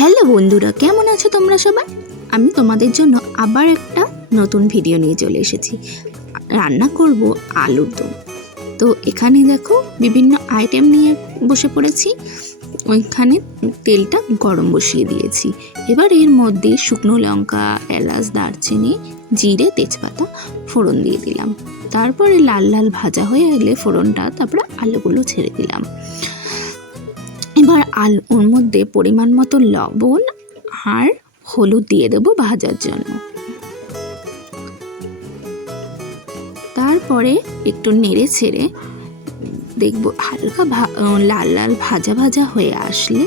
Hello বন্ধুরা, কেমন আছো তোমরা সবাই? আমি তোমাদের জন্য আবার একটা নতুন ভিডিও নিয়ে চলে এসেছি। রান্না করব আলুর দম। তো এখানে দেখো বিভিন্ন আইটেম নিয়ে বসে পড়েছি। ওইখানে তেলটা গরম বসিয়ে দিয়েছি। এবার এর মধ্যে শুকনো লঙ্কা, এলাচ, দারচিনি, জিরে, তেজপাতা ফোড়ন দিয়ে দিলাম। তারপরে লাল লাল ভাজা হয়ে এলে ফোড়নটা, তারপরে আলুগুলো ছেড়ে দিলাম। এবার ওর মধ্যে পরিমাণ মতো লবণ আর হলুদ দিয়ে দেবো ভাজার জন্য। তারপরে একটু নেড়ে ছেড়ে দেখবো হালকা লাল লাল ভাজা ভাজা হয়ে আসলে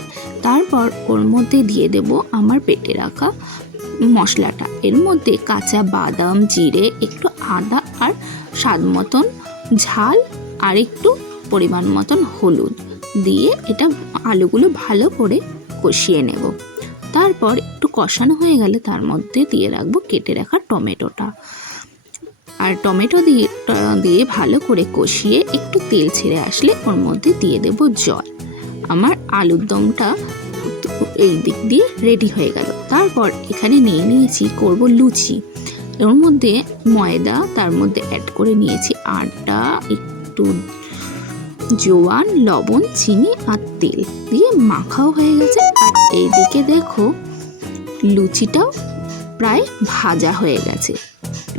তারপর ওর মধ্যে দিয়ে দেব আমার বেটে রাখা মশলাটা। এর মধ্যে কাঁচা বাদাম, জিরে, একটু আদা আর স্বাদ মতন ঝাল আর একটু পরিমাণ মতন হলুদ দিয়ে এটা আলুগুলো ভালো করে কষিয়ে নেব। তারপর একটু কষানো হয়ে গেলে তার মধ্যে দিয়ে রাখবো কেটে রাখা টমেটোটা। আর টমেটো দিয়ে ভালো করে কষিয়ে একটু তেল ছেড়ে আসলে ওর মধ্যে দিয়ে দেব জল। আমার আলুর দমটা এই দিক দিয়ে রেডি হয়ে গেল। তারপর এখানে নিয়েছি করব লুচি। ওর মধ্যে ময়দা, তার মধ্যে অ্যাড করে নিয়েছি আটা, একটু জোয়ান, লবণ, চিনি আর তেল দিয়ে মাখাও হয়ে গেছে। আর এইদিকে দেখো লুচিটাও প্রায় ভাজা হয়ে গেছে।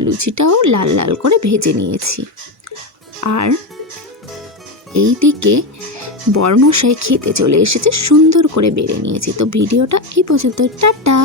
লুচিটাও লাল লাল করে ভেজে নিয়েছি। আর এইদিকে বরমশাই খেতে চলে এসেছে, সুন্দর করে বেড়ে নিয়েছি। তো ভিডিওটা এই পর্যন্ত, টাটা।